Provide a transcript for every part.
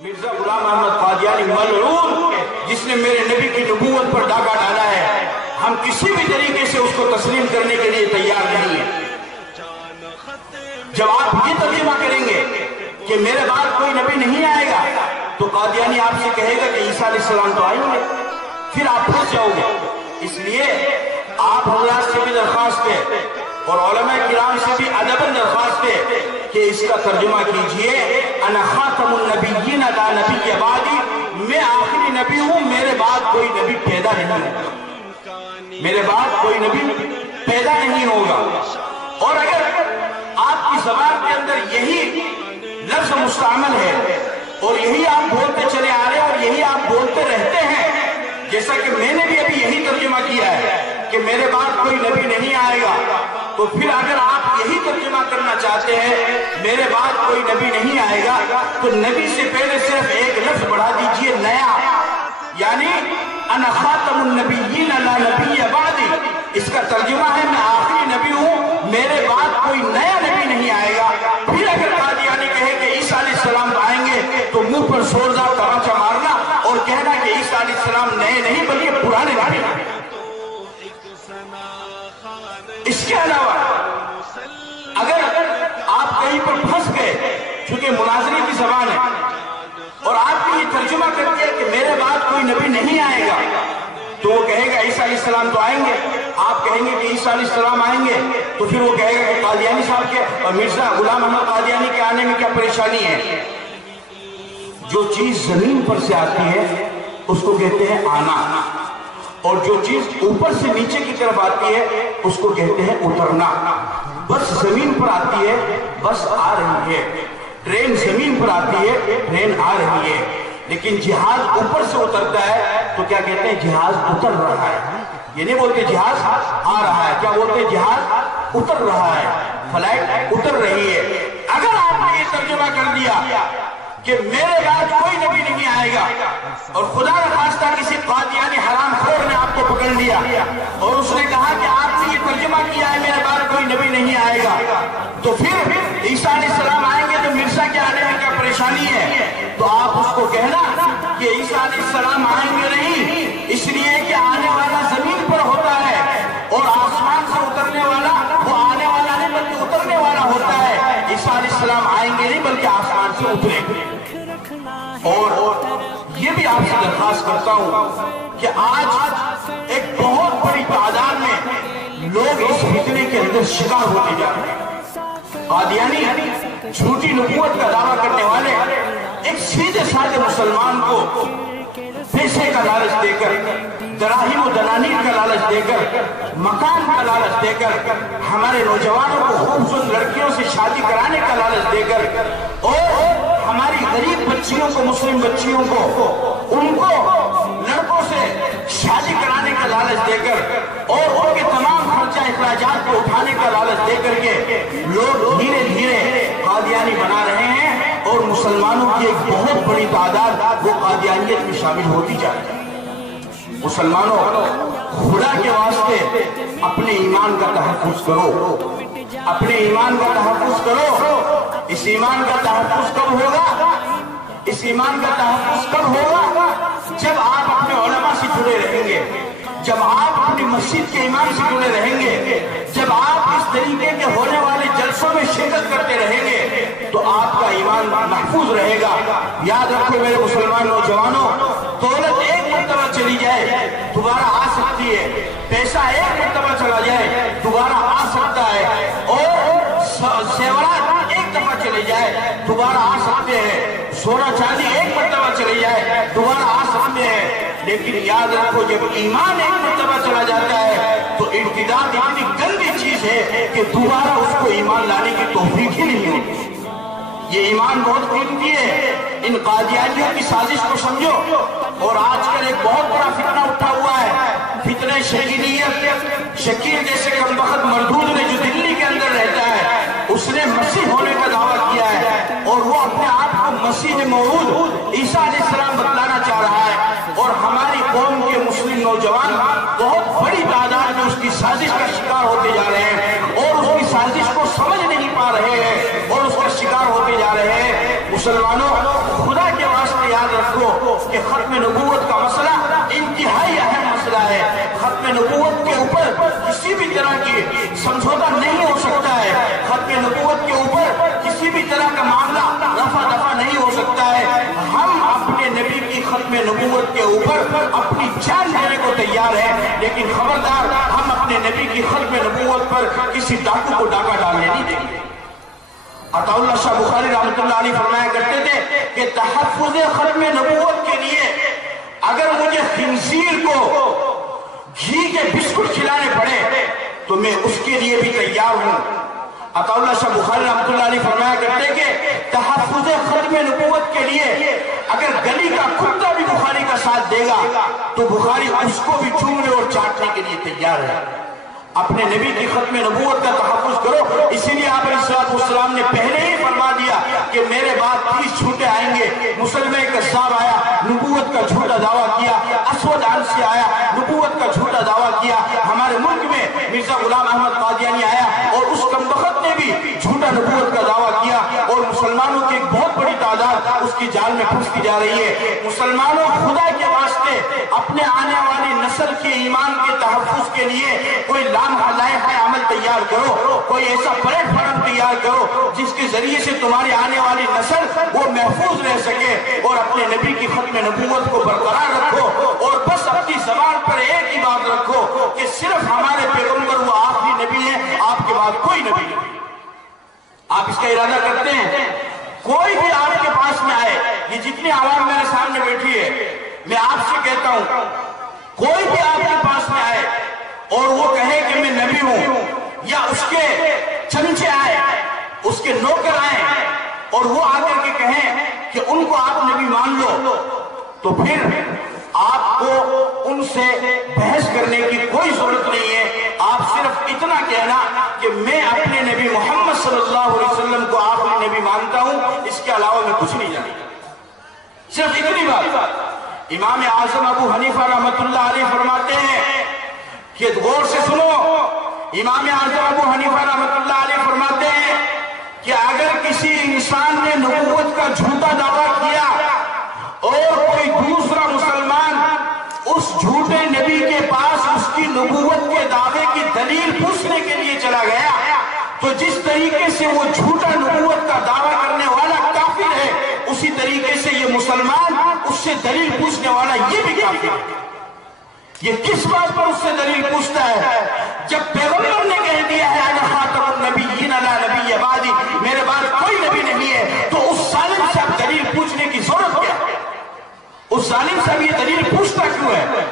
مرزا غلام احمد قادیانی ملعون جس نے میرے نبی کی نبوت پر ڈاکہ ڈالا ہے، ہم کسی بھی طریقے سے اس کو تسلیم کرنے کے لیے تیار نہیں ہیں۔ جب آپ یہ ترجمہ کریں گے کہ میرے بعد کوئی نبی نہیں آئے گا تو قادیانی آپ سے کہے گا کہ عیسیٰ علیہ السلام تو آئیں گے، پھر آپ پھنس جاؤ گے۔ اس لیے آپ حضرات سے بھی درخواست ہے اور علماء کرام سے بھی ادباً درخواست ہے کہ اس کا ترجمہ کیجئے، انا خاتم النبیین لا نبی بعدی، میں آخری نبی ہوں، میرے بعد کوئی نبی پیدا نہیں ہوگا، میرے بعد کوئی نبی پیدا نہیں ہوگا۔ اور اگر آپ کی زبان کے اندر یہی لفظ مستعمل ہے اور یہی آپ بولتے چلے آ رہے ہیں اور یہی آپ بولتے رہتے ہیں، جیسا کہ میں نے بھی ابھی یہی ترجمہ کیا ہے کہ میرے بعد کوئی نبی نہیں آئے گا، تو پھر اگر آپ یہی ترجمہ کرنا چاہتے ہیں میرے بعد کوئی نبی نہیں آئے گا تو نبی سے پہلے صرف ایک لفظ بڑھا دیجئے نیا، یعنی انا خاتم النبیین لا نبی بعدی، اس کا ترجمہ ہے میں آخری نبی ہوں، میرے بعد کوئی نیا نبی نہیں آئے گا۔ پھر اگر قادیانی کہے کہ عیسیٰ علیہ السلام آئیں گے تو منہ پر زوردار تماچا مارنا اور کہنا کہ عیسیٰ علیہ السلام نئے نہیں بلکہ پرانے نبی ہیں۔ اس کے علاوہ اگر آپ کہیں پر پھنس گئے، چونکہ مناظرے کی زبان ہے اور آپ نے یہ ترجمہ کر دیا کہ میرے بعد کوئی نبی نہیں آئے گا، تو وہ کہے گا عیسیٰ علیہ السلام تو آئیں گے، آپ کہیں گے کہ عیسیٰ علیہ السلام آئیں گے، تو پھر وہ کہے گا کہ قادیانی صاحب کے اور مرزا غلام احمد قادیانی کے آنے میں کیا پریشانی ہے؟ جو چیز زمین پر سے آتی ہے اس کو کہتے ہیں آنا، اور جو چیز اوپر سے نیچے کی طرف آتی ہے اس کو کہتے ہیں اترنا۔ بس زمین پر آتی ہے، بس آ رہی ہے، ٹرین زمین پر آتی ہے، ٹرین آ رہی ہے، لیکن جہاز اوپر سے اترتا ہے تو کیا کہتے ہیں؟ جہاز اتر رہا ہے، یہ نہیں بولتے جہاز آ رہا ہے، کیا بولتے جہاز اتر رہا ہے، فلائٹ اتر رہی ہے۔ اگر آپ نے یہ ترجمہ کر دیا کہ میرے بعد کوئی نبی نہیں آئے گا اور خدا نخواستہ کسی قادیانی حرام خور نے آپ کو پکڑ لیا اور اس نے کہا کہ آپ نے یہ ترجمہ کیا ہے میرے بعد کوئی نبی نہیں آئے گا، تو پھر عیسیٰ علیہ السلام آئیں گے تو مرزا کے آنے میں کیا پریشانی ہے؟ تو آپ اس کو کہنا کہ عیسیٰ علیہ السلام آئیں گے نہیں، اس لیے کہ آنے والا زمین پر ہوتا ہے اور آسمان سے اترنے والا وہ آنے والا نہیں بلکہ اترنے والا ہوتا ہے۔ عیسیٰ علیہ السلام آئیں گے نہیں بلکہ آسمان سے اتریں گے۔ اور یہ بھی آپ سے درخواست کرتا ہوں کہ آج ایک بہت بڑی تعداد میں لوگ اس فتنے کے اندر شکار ہوتے جا رہے ہیں۔ قادیانی جھوٹی نبوت کا دعویٰ کرنے والے ایک سیدھے سادھے مسلمان کو پیسے کا لالچ دے کر، دراہیم و دنانیر کا لالچ دے کر، مکان کا لالچ دے کر، ہمارے نوجوانوں کو خوبصورت لڑکیوں سے شادی کرانے کا لالچ دے کر اور ہماری غریب بچیوں کو، مسلم بچیوں کو، ان کو لڑکوں سے شادی کرانے کا لالچ دے کر اور ان کے تمام خرچہ اخراجات کو اٹھانے کا لالچ دے کر کے لوگ دھیرے دھیرے قادیانی بنا رہے ہیں اور مسلمانوں کی ایک بہت بڑی تعداد وہ قادیانیت میں شامل ہوتی جا رہی ہے۔ مسلمانوں، خدا کے واسطے اپنے ایمان کا تحفظ کرو، اپنے ایمان کا تحفظ کرو۔ اس ایمان کا تحفظ کب ہوگا؟ اس ایمان کا تحفظ کب ہوگا؟ جب آپ اپنے علماء سے جڑے رہیں گے، جب آپ اپنی مسجد کے امام سے جڑے رہیں گے، جب آپ اس طریقے کے ہونے والے جلسوں میں شرکت کرتے رہیں گے تو آپ کا ایمان محفوظ رہے گا۔ یاد رکھو میرے مسلمان نوجوانوں، دولت ایک مرتبہ چلی جائے دوبارہ آ سکتی ہے، پیسہ ایک مرتبہ چلا جائے دوبارہ آ سکتا ہے، اور زیورات ایک دفعہ چلے جائے دوبارہ آ سکتے ہیں، سونا چاندی ایک مرتبہ چلے جائے دوبارہ آ سکتے ہیں، لیکن یاد رکھو جب ایمان ایک مرتبہ چلا جاتا ہے تو ارتداد اتنی گندی چیز ہے کہ دوبارہ اس کو ایمان لانے کی توفیق ہی نہیں ہوتی۔ یہ ایمان بہت قیمتی ہے۔ ان قادیانیوں کی سازش کو سمجھو۔ اور آج کل ایک بہت بڑا فتنہ اٹھا ہوا ہے، فتنہ شکیلیت۔ شکیل جیسے کمبخت مردود نے جو دلی کے اندر رہتا ہے، اس نے مسیح ہونے کا دعویٰ کیا ہے اور وہ اپنے آپ کو مسیح موعود عیسیٰ علیہ السلام بتلانا چاہ رہا ہے، اور ہماری قوم کے مسلم نوجوان بہت بڑی تعداد میں اس کی سازش کا شکار ہوتے جا رہے ہیں اور اس کی سازش کو سمجھ نہیں پا رہے ہیں اور اس کا شکار ہوتے جا رہے ہیں۔ مسلمانوں، خدا کے واسطے کہ ختم نبوت کا مسئلہ انتہائی اہم مسئلہ ہے. ختم نبوت کے اوپر کسی بھی طرح کی سمجھوتا نہیں ہو سکتا ہے. ختم نبوت کے اوپر کسی بھی طرح کا معاملہ رفع دفع نہیں ہو سکتا ہے. ہم اپنے نبی کی ختم نبوت کے اوپر اپنی جان دینے کو تیار ہیں، لیکن خبردار ہم اپنے نبی کی ختم نبوت پر کسی ڈاکو کو ڈاکہ ڈالنے نہیں دیں گے. عطا اللہ شاہ بخاری رحمۃ اللہ علیہ فرمایا کرتے تھے کہ تحفظ ختم نبوت کے لیے اگر مجھے خنزیر کو گھی کے بسکٹ کھلانے پڑے تو میں اس کے لیے بھی تیار ہوں. عطا اللہ شاہ بخاری رحمۃ اللہ علیہ فرمایا کرتے کہ تحفظ ختم نبوت کے لیے اگر گلی کا کتا بھی بخاری کا ساتھ دے گا تو بخاری اس کو بھی چومنے اور چاٹنے کے لیے تیار ہے. اپنے نبی کی ختم نبوت کا تحفظ کرو. اسی لیے آپ علیہ السلام نے پہلے ہی فرما دیا کہ میرے بعد 30 جھوٹے آئیں گے. مسلمہ کذاب آیا، نبوت کا جھوٹا دعویٰ کیا. اسود عنسی آیا، نبوت کا جھوٹا دعویٰ کیا. ہمارے ملک میں مرزا غلام احمد قادیانی آیا اور اس کمبخت نے بھی جھوٹا نبوت کا دعویٰ کیا اور مسلمانوں کی ایک بہت بڑی تعداد اس کی جال میں پھنستی جا رہی ہے. مسلمانوں خدا کے واسطے اپنے آنے والی نسل کے ایمان کے تحفظ کے لیے کوئی لائحہ عمل تیار کرو، کوئی ایسا پلیٹ فارم تیار کرو جس کے ذریعے سے تمہاری آنے والی نسل وہ محفوظ رہ سکے اور اپنے نبی کی ختم نبوت کو برقرار رکھو. اور بس اپنی زبان پر ایک ہی بات رکھو کہ صرف ہمارے پیغمبر وہ آخری نبی ہیں، آپ کے بعد کوئی نبی نہیں. آپ اس کا ارادہ کرتے ہیں؟ کوئی بھی آپ کے پاس میں آئے، یہ جتنی عوام میرے سامنے بیٹھی ہے، میں آپ سے کہتا ہوں کوئی بھی آپ کے پاس میں آئے اور وہ کہے کہ میں نبی ہوں، یا اس کے چمچے آئے، اس کے نوکر آئے اور وہ آ کر کے کہیں کہ ان کو آپ نبی مان لو، تو پھر آپ کو ان سے بحث کرنے کی کوئی ضرورت نہیں ہے. آپ صرف اتنا کہنا کہ میں اپنے نبی محمد صلی اللہ علیہ وسلم کو آخری نبی مانتا ہوں، اس کے علاوہ میں کچھ نہیں جانتا. صرف اتنی بات. امام اعظم ابو حنیفہ رحمۃ اللہ علیہ فرماتے ہیں کہ غور سے سنو، امام اعظم ابو حنیفہ رحمۃ اللہ علیہ فرماتے ہیں کہ اگر کسی انسان نے نبوت کا جھوٹا دعویٰ کیا اور کوئی دوسرا مسلمان اس جھوٹے نبی کے پاس اس کی نبوت کے دعوے کی دلیل پوچھنے کے لیے چلا گیا، تو جس طریقے سے وہ جھوٹا نبوت کا دعویٰ کرنے والا کافر ہے، اسی طریقے سے یہ مسلمان اس سے دلیل پوچھنے والا یہ بھی کافر ہے. یہ کس بات پر اس سے دلیل پوچھتا ہے؟ جب پیغمبر نے کہہ دیا ہے انا خاتم النبیین لا نبی بعدی، میرے بعد کوئی نبی نہیں ہے، تو اس ظالم سے اب دلیل پوچھنے کی ضرورت کیا ہے؟ اس ظالم سے اب یہ دلیل پوچھتا کیوں ہے؟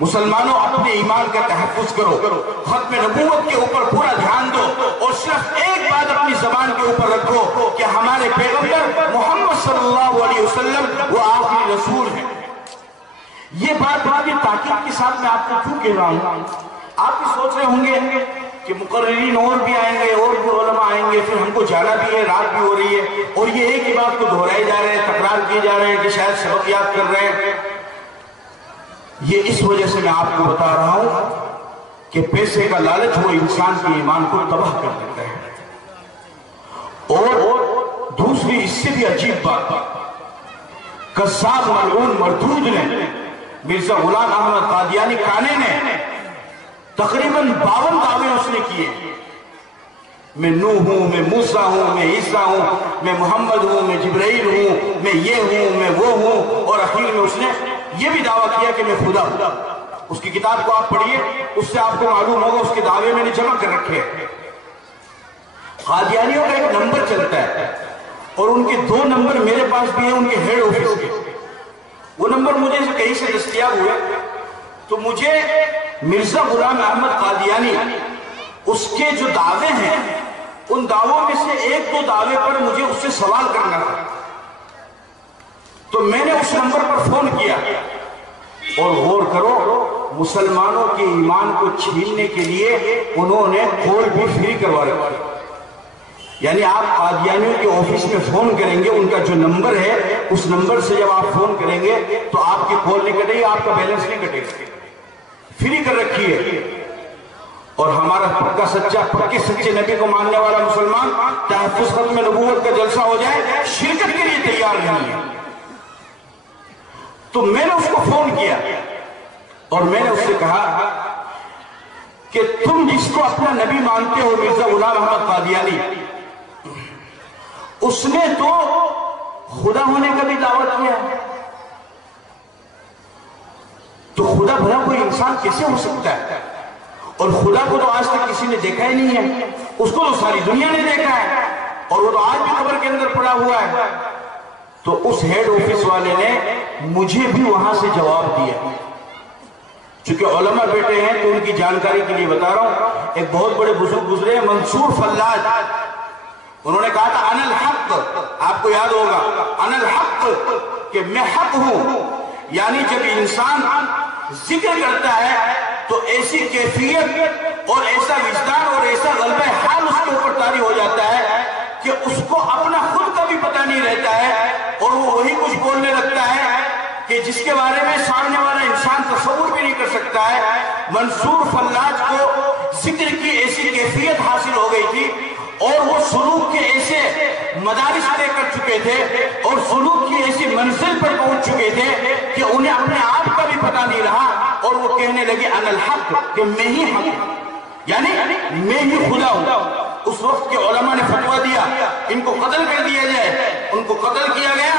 مسلمانوں اپنے ایمان کا تحفظ کرو، ختم نبوت کے اوپر پورا دھیان دو اور صرف ایک بات اپنی زبان کے اوپر رکھو کہ ہمارے پیغمبر محمد صلی اللہ علیہ وسلم وہ آخری رسول ہیں. یہ بات بڑی تاکید کے ساتھ میں آپ کو کیوں کہہ رہا ہوں؟ آپ بھی سوچ رہے ہوں گے کہ مقررین اور بھی آئیں گے، اور بھی علماء آئیں گے، پھر ہم کو جانا بھی ہے، رات بھی ہو رہی ہے، اور یہ ایک ہی بات کو دہرائے جا رہے ہیں، تکرار کیے جا رہے ہیں کہ شاید سبق یاد کر رہے ہیں. یہ اس وجہ سے میں آپ کو بتا رہا ہوں کہ پیسے کا لالچ وہ انسان کے ایمان کو تباہ کر دیتا ہے. اور دوسری اس سے بھی عجیب بات، قذاب ملعون مردود نے، مرزا غلام احمد قادیانی کانے نے تقریباً 52 دعوے اس نے کیے. میں نوح ہوں، میں موسیٰ ہوں، میں عیسیٰ ہوں، میں محمد ہوں، میں جبرائیل ہوں، میں یہ ہوں، میں وہ ہوں، اور اخیر میں اس نے یہ بھی دعویٰ کیا کہ میں خدا ہوں. اس کی کتاب کو آپ پڑھیے، اس سے آپ کو معلوم ہوگا اس کے دعوے میں نے جمع کر رکھے. قادیانیوں کا ایک نمبر چلتا ہے اور ان کے 2 نمبر میرے پاس بھی ہیں ان کے ہیڈ آفس کے. وہ نمبر مجھے کہیں سے دستیاب ہوئے تو مجھے مرزا غلام احمد قادیانی اس کے جو دعوے ہیں ان دعووں میں سے 1-2 دعوے پر مجھے اس سے سوال کرنا تھا. تو میں نے اس نمبر پر فون کیا اور غور کرو، مسلمانوں کے ایمان کو چھیننے کے لیے انہوں نے کال بھی فری کروا رکھا. یعنی آپ قادیانیوں کے آفس میں فون کریں گے، ان کا جو نمبر ہے اس نمبر سے جب آپ فون کریں گے تو آپ کی کال نہیں کٹے گی، آپ کا بیلنس نہیں کٹے گا، فری کر رکھی ہے. اور ہمارا پکا سچا پکے سچے نبی کو ماننے والا مسلمان تحفظ ختم نبوت کا جلسہ ہو جائے شرکت کے لیے تیار نہیں ہے. تو میں نے اس کو فون کیا اور میں نے اس سے کہا کہ تم جس کو اپنا نبی مانتے ہو مرزا غلام احمد قادیانی، اس نے تو خدا ہونے کا بھی دعویٰ کیا ہے، تو خدا بھلا کوئی انسان کیسے ہو سکتا ہے؟ اور خدا کو تو آج تک کسی نے دیکھا ہی نہیں ہے، اس کو تو ساری دنیا نے دیکھا ہے اور وہ تو آج بھی قبر کے اندر پڑا ہوا ہے۔ تو اس ہیڈ آفس والے نے مجھے بھی وہاں سے جواب دیا، چونکہ علماء بیٹے ہیں تو ان کی جانکاری کے لیے بتا رہا ہوں۔ ایک بہت بڑے بزرگ گزرے ہیں منصور فلاج، انہوں نے کہا تھا انا الحق، آپ کو یاد ہوگا انا الحق، کہ میں حق ہوں۔ یعنی جب انسان ذکر کرتا ہے تو ایسی کیفیت اور ایسا وجدان اور ایسا غلبہ حال اس کے اوپر طاری ہو جاتا ہے کہ اس کو اپنا خود کا بھی پتہ نہیں رہتا ہے اور وہ وہی کچھ بولنے لگتا ہے کہ جس کے بارے میں سامنے والا انسان تصور بھی نہیں کر سکتا ہے۔ منصور فلاج کو ذکر کی ایسی کیفیت حاصل ہو گئی تھی اور وہ سلوک کے ایسے مدارس طے کر چکے تھے اور سلوک کی ایسی منزل پر پہنچ چکے تھے کہ انہیں اپنے آپ کا بھی پتہ نہیں رہا اور وہ کہنے لگے انا الحق، کہ میں ہی حق ہوں، یعنی میں ہی خدا ہوں۔ اس وقت کے علماء نے فتویٰ دیا ان کو قتل کر دیا جائے، ان کو قتل کیا گیا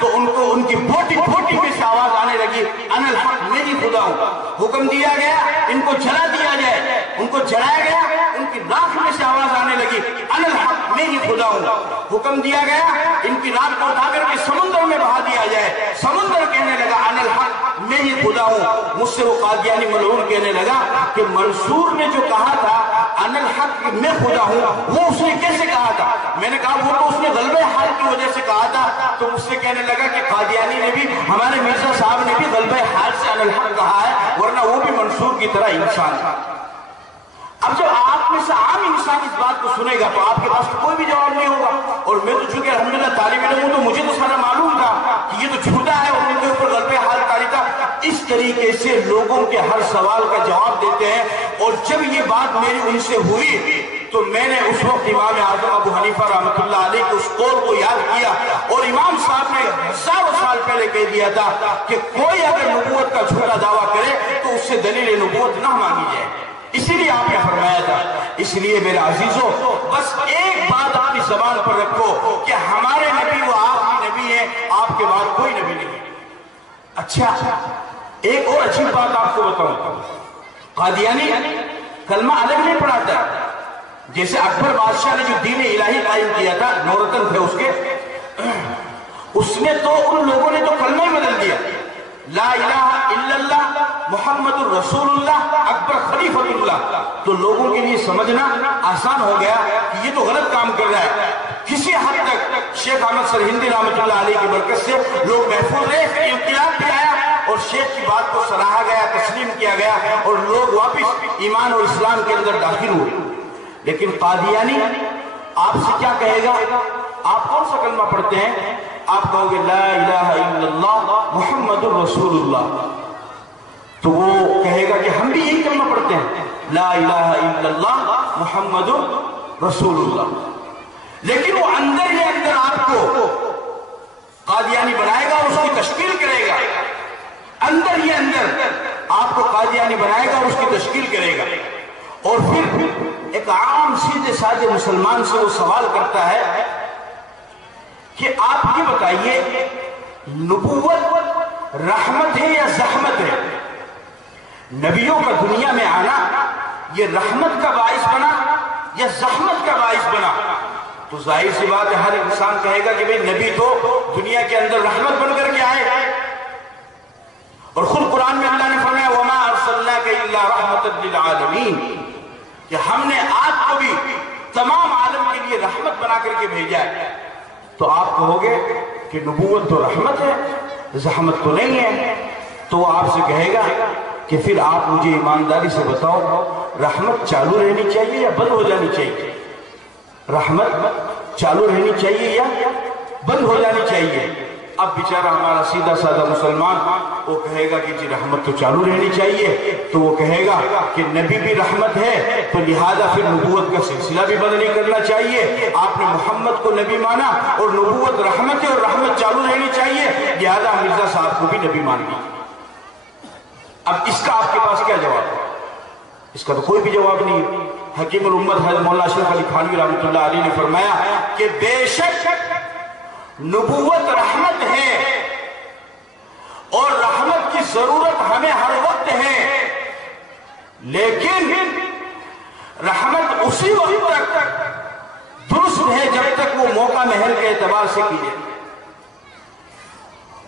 تو ان کو ان کی پھوٹی میں سے آواز آنے لگی انا الحق، میں ہی خدا ہوں۔ حکم دیا گیا ان کو جلا دیا جائے، ان کو جلایا گیا، ان کی ناک میں سے آواز آنے لگی انا الحق، میں ہی خدا ہوں۔ حکم دیا گیا ان کی ناک کو اٹھا کر کے سمندر میں بہا دیا جائے، سمندر کہنے لگا انا الحق، میں ہی خدا ہوں۔ مجھ سے وہ قادیانی ملعون کہنے لگا کہ منصور نے جو کہا تھا انا الحق میں خدا ہوں، وہ اس نے کیسے کہا تھا؟ میں نے کہا وہ تو اس نے غلبہ حال کی وجہ سے کہا تھا۔ تو مجھ سے کہنے لگا کہ قادیانی نے بھی، ہمارے مرزا صاحب نے بھی غلبہ حال سے انا الحق کہا ہے، ورنہ وہ بھی منصور کی طرح انسان تھا۔ اب جب آپ میں سے عام انسان اس بات کو سنے گا تو آپ کے پاس کوئی بھی جواب نہیں ہوگا، اور میں تو چونکہ الحمدللہ طالب علم ہوں تو مجھے تو سارا معلوم تھا کہ یہ تو جھوٹا ہے اور ان کے اوپر غلبہ حال طاری تھا۔ اس طریقے سے لوگوں کے ہر سوال کا جواب دیتے ہیں، اور جب یہ بات میری ان سے ہوئی تو میں نے اس وقت امام اعظم ابو حنیفہ رحمۃ اللہ علیہ کے اس قول کو یاد کیا، اور امام صاحب نے ہزاروں سال پہلے کہہ دیا تھا کہ کوئی اگر نبوت کا جھوٹا دعویٰ کرے تو اس سے دلیل نبوت نہ مانگی جائے، اسی لیے آپ نے فرمایا تھا۔ اس لیے میرے عزیزوں، بس ایک بات اپنی زبان پر رکھو کہ ہمارے نبی وہ آخری نبی ہیں، آپ کے بعد کوئی نبی نہیں۔ اچھا، ایک اور اچھی بات آپ کو بتاؤں، قادیانی کلمہ الگ نہیں پڑھاتا ہے۔ جیسے اکبر بادشاہ نے جو دین الہی قائم کیا تھا، نورتن تھے اس کے، اس نے تو ان لوگوں نے تو کلمہ ہی بدل دیا، لا الہ الا اللہ محمد الرسول اللہ اکبر خلیفۃ اللہ۔ تو لوگوں کے لیے سمجھنا آسان ہو گیا کہ یہ تو غلط کام کر رہا ہے۔ کسی حد تک شیخ احمد سرہندی رحمۃ اللہ علیہ کی برکت سے لوگ محفوظ رہے، انقلاب بھی آیا اور شیخ کی بات کو سراہا گیا، تسلیم کیا گیا اور لوگ واپس ایمان اور اسلام کے اندر داخل ہوئے۔ لیکن قادیانی آپ سے کیا کہے گا؟ آپ کون سا کلمہ پڑھتے ہیں؟ آپ کہو گے لا الہ الا اللہ محمد الرسول اللہ، تو وہ کہے گا کہ ہم بھی یہی کلمہ پڑھتے ہیں، لا الہ الا اللہ محمد الرسول اللہ، لیکن وہ اندر ہی اندر آپ کو قادیانی بنائے گا اور اس کی تشکیل کرے گا، اندر ہی اندر آپ کو قادیانی بنائے گا اور اس کی تشکیل کرے گا۔ اور پھر ایک عام سیدھے سادے مسلمان سے وہ سوال کرتا ہے کہ آپ یہ بتائیے نبوت رحمت ہے یا زحمت ہے؟ نبیوں کا دنیا میں آنا یہ رحمت کا باعث بنا یا زحمت کا باعث بنا؟ تو ظاہر سی بات ہے ہر انسان کہے گا کہ بھئی نبی تو دنیا کے اندر رحمت بن کر کے آئے، اور خود قرآن میں اللہ نے فرمایا وَمَا أَرْسَلْنَاكَ إِلَّا رَحْمَةً لِلْعَالَمِينَ، کہ ہم نے آپ کو بھی تمام عالم کے لیے رحمت بنا کر کے بھیجا ہے۔ تو آپ کہو گے کہ نبوت تو رحمت ہے، زحمت تو نہیں ہے، تو وہ آپ سے کہے گا کہ پھر آپ مجھے ایمانداری سے بتاؤ رحمت چالو رہنی چاہیے یا بند ہو جانی چاہیے؟ رحمت چالو رہنی چاہیے یا بند ہو جانی چاہیے؟ اب بیچارہ ہمارا سیدھا سادہ مسلمان وہ کہے گا کہ جی رحمت تو چالو رہنی چاہیے، تو وہ کہے گا کہ نبی بھی رحمت ہے تو لہذا پھر نبوت کا سلسلہ بھی بند نہیں کرنا چاہیے۔ آپ نے محمد کو نبی مانا اور نبوت رحمت ہے اور رحمت چالو رہنی چاہیے، لہذا مرزا صاحب کو بھی نبی مان لی۔ اب اس کا آپ کے پاس کیا جواب ہے؟ اس کا تو کوئی بھی جواب نہیں ہے۔ حکیم الامت حضرت مولانا اشرف علی تھانوی رحمۃ اللہ علیہ نے فرمایا کہ بے شک نبوت رحمت ہے اور رحمت کی ضرورت ہمیں ہر وقت ہے، لیکن رحمت اسی وقت تک درست ہے جب تک وہ موقع محل کے اعتبار سے کی جائے۔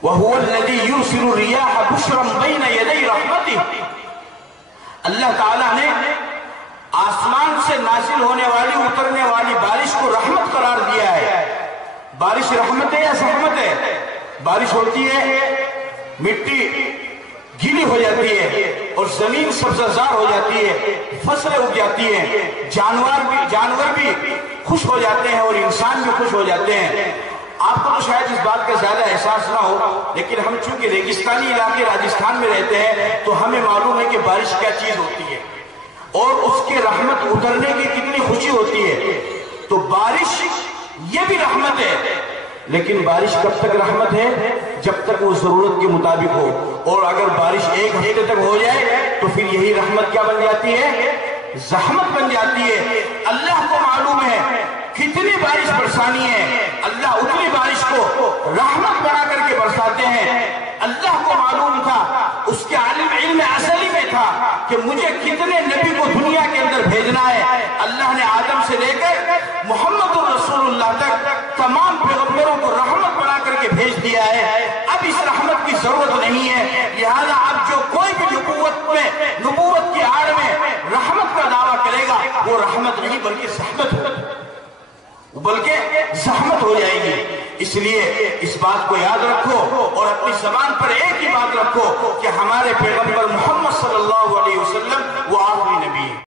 وَهُوَ الَّذِي يُرْسِلُ الرِّيَاحَ بُشْرًا بَيْنَ يَدَيْ رَحْمَتِهِ، اللہ تعالیٰ نے آسمان سے نازل ہونے والی اترنے والی بارش کو رحمت قرار دیا ہے۔ بارش رحمت ہے یا زحمت ہے؟ بارش ہوتی ہے، مٹی گیلی ہو جاتی ہے اور زمین سبززار ہو جاتی ہے، فصلیں اگ جاتی ہیں، جانور بھی خوش ہو جاتے ہیں اور انسان بھی خوش ہو جاتے ہیں۔ آپ کو تو شاید اس بات کا زیادہ احساس نہ ہو، لیکن ہم چونکہ ریگستانی علاقے راجستھان میں رہتے ہیں تو ہمیں معلوم ہے کہ بارش کیا چیز ہوتی ہے اور اس کے رحمت اترنے کی کتنی خوشی ہوتی ہے۔ تو بارش یہ بھی رحمت ہے، لیکن بارش کب تک رحمت ہے؟ جب تک وہ ضرورت کے مطابق ہو، اور اگر بارش ایک ہفتے تک ہو جائے تو پھر یہی رحمت کیا بن جاتی ہے؟ زحمت بن جاتی ہے۔ اللہ کو معلوم ہے کتنی بارش برسانی ہے، اللہ اتنی بارش کو رحمت بنا کر کے برساتے ہیں۔ اللہ کو معلوم تھا، اس کے علم ازلی میں تھا کہ مجھے کتنے نبی کو دنیا کے اندر بھیجنا ہے۔ اللہ نے آدم سے لے کر محمد رسول اللہ تک تمام پیغمبروں کو رحمت بنا کر کے بھیج دیا ہے۔ اب اس رحمت کی ضرورت نہیں ہے، لہذا اب جو کوئی بھی نبوت کی آڑ میں رحمت کا دعویٰ کرے گا وہ رحمت نہیں بلکہ زحمت ہو جائے گی۔ اس لیے اس بات کو یاد رکھو اور اپنی زبان پر ایک ہی بات رکھو کہ ہمارے پیغمبر